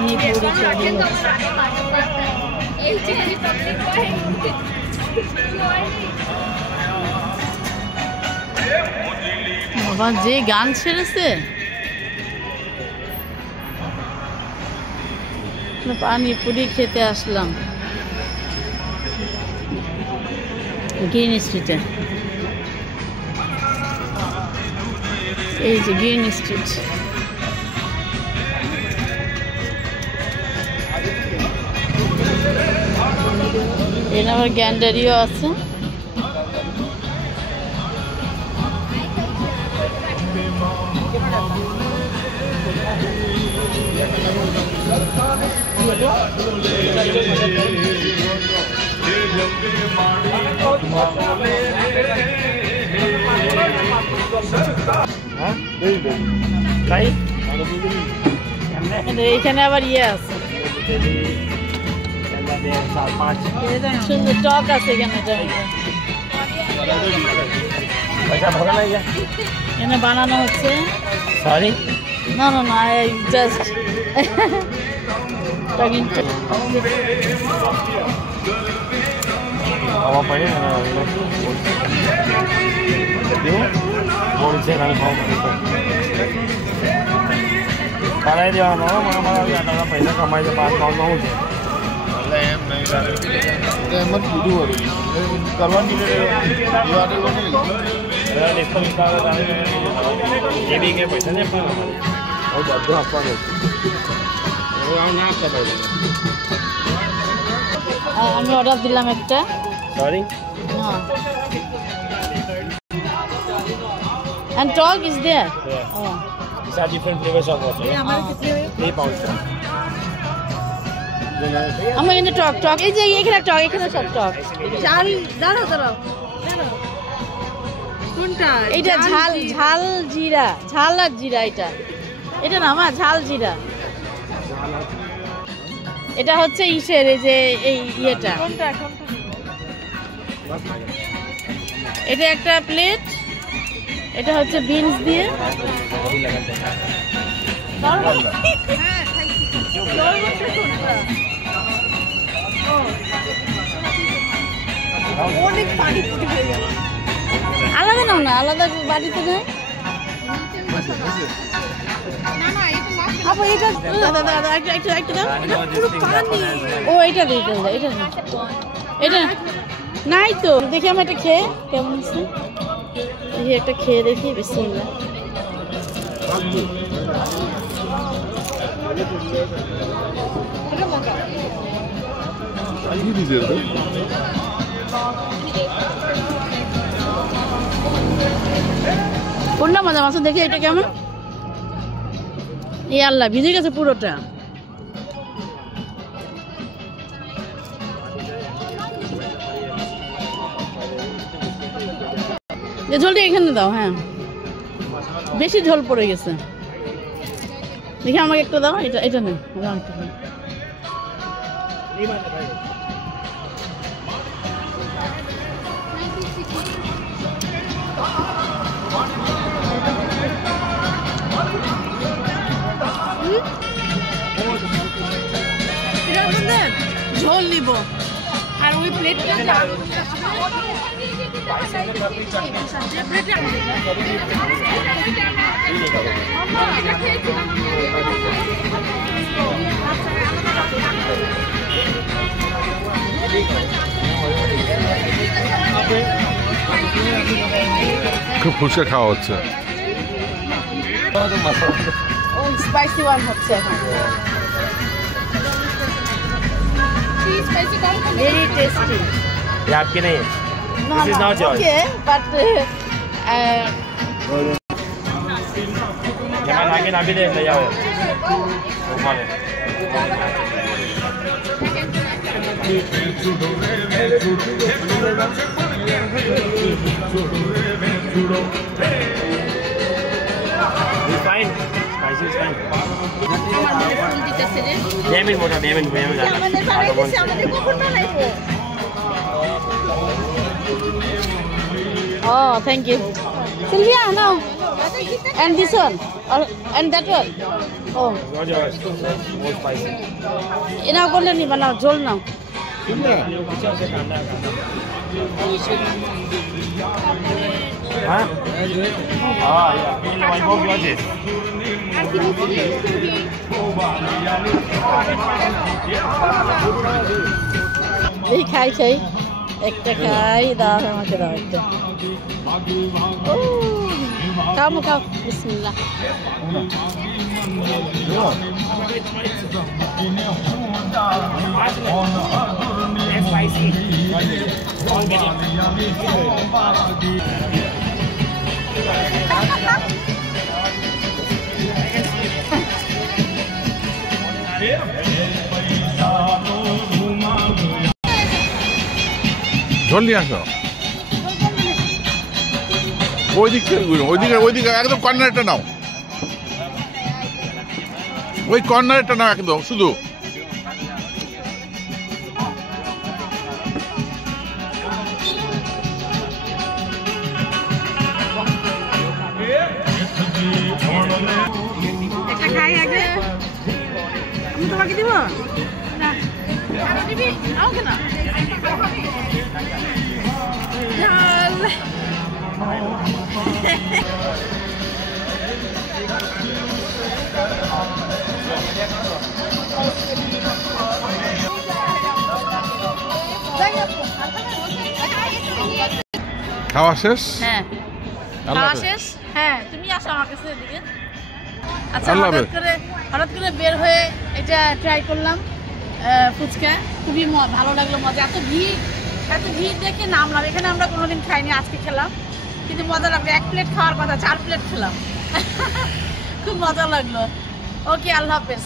পানিপুরি তৈরি হচ্ছে। বাবা যে গান ছেড়েছে, পানিপুরি খেতে আসলাম গ্রিন স্ট্রিটে। এই যে গ্রিন স্ট্রিট, এর আবার গ্যান্ডারিও আছে। এইখানে আবার ইয়ে আছে, সুন্দর টক আছে এখানে। এখানে বানানো হচ্ছে। সরি, না না না, just Para dia no, mana ada पैसा कमाई तो बात कौन हो जाए? em này là em mất đủ đuổi, còn bao nhiêu đây? Giờ đây bao nhiêu? Đây là không sao đâu, ये भी के पैसा नहीं पाना। और बात तो आपका है। वो आओ ना आपका भाई। আমি অর্ডার দিলাম একটা। Sorry? No. And dog is there? Yeah. Oh. These are different flavors of water. £3 আমার কিন্তু টক টক, এই যে এখানে টক, এখানে সব টক। চাল দাঁড়াও দাঁড়াও কোনটা? এইটা ঝাল ঝাল জিরা, ঝাল আর জিরা। এটা এটা না মা, ঝাল জিরা। এটা হচ্ছে ইসের, এই যে এই ইয়েটা, কোনটা? এটা একটা প্লেট। এটা হচ্ছে বিনস দিয়ে। অনেক পানি পুরি হয়ে গেল। আলাদা নাও না, আলাদা বাড়িতে নেই। ও এটা দিয়ে দেবো, এটা এটা নাই তো। দেখি আমি একটা খেয়ে কেমন আছে, দেখি একটা খেয়ে দেখি। বিসমিল্লাহ। কোনটা মজা মাছ দেখি, এটা কেমন? এই আল্লাহ, ভিজে গেছে পুরোটা। ঝোলটা এখানে দাও। হ্যাঁ, বেশি ঝোল পড়ে গেছে। দেখি আমাকে একটু দাও। এটা এটা নেই, ঝোল নিব। আর ওই প্লেটটা খুব ফুচকা খাওয়া হচ্ছে। ওই স্পাইসি ওয়ান হচ্ছে এখন। Very tasty. ये आपकी नहीं है? No, This is no, not yours. okay, but Jangan lagi nabi deh, saya ya. Rumah deh. It's fine. Spicy is fine. Lemon moda, lemon. Oh, thank you. Sylvia, now. And this one? And that one? Oh. What yours? More spicy. Ina konde ni banao, jol now. Huh? Ah, yeah. One box yours is. এই খাই খাই একটা খাই দাও আমাকে দাও একটা খাও খাও বিসমিল্লাহ ঝোল নিয়ে আসো ওইদিকে একদম কর্নারটা নাও ওই কর্নারটা নাও একদম শুধু একটা খাই আগে আমি তোমাকে দিব না দিবি আমাকে না খাওয়া শেষ হ্যাঁ খাওয়া শেষ হ্যাঁ তুমি আসো আমার কাছে এদিকে আচ্ছা হঠাৎ করে বের হয়ে এটা ট্রাই করলাম ফুচকা খুবই ভালো লাগলো মজা এত ভিড় দেখে নামলাম এখানে আমরা কোনোদিন খাইনি আজকে খেলাম কিন্তু মজা লাগলো 1 প্লেট খাওয়ার কথা 4 প্লেট খেলাম খুব মজা লাগলো ওকে আল্লাহ হাফেজ